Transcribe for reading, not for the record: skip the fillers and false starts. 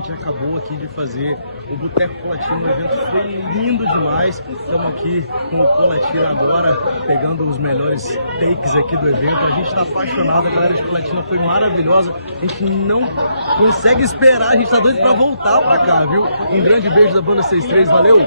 gente acabou aqui de fazer o Boteco Colatina. O evento foi lindo demais. Estamos aqui com o Colatina agora, pegando os melhores takes aqui do evento. A gente está apaixonado, a galera de Colatina foi maravilhosa. A gente não consegue esperar, a gente está doido para voltar para cá, viu? Um grande beijo da Banda 63, valeu!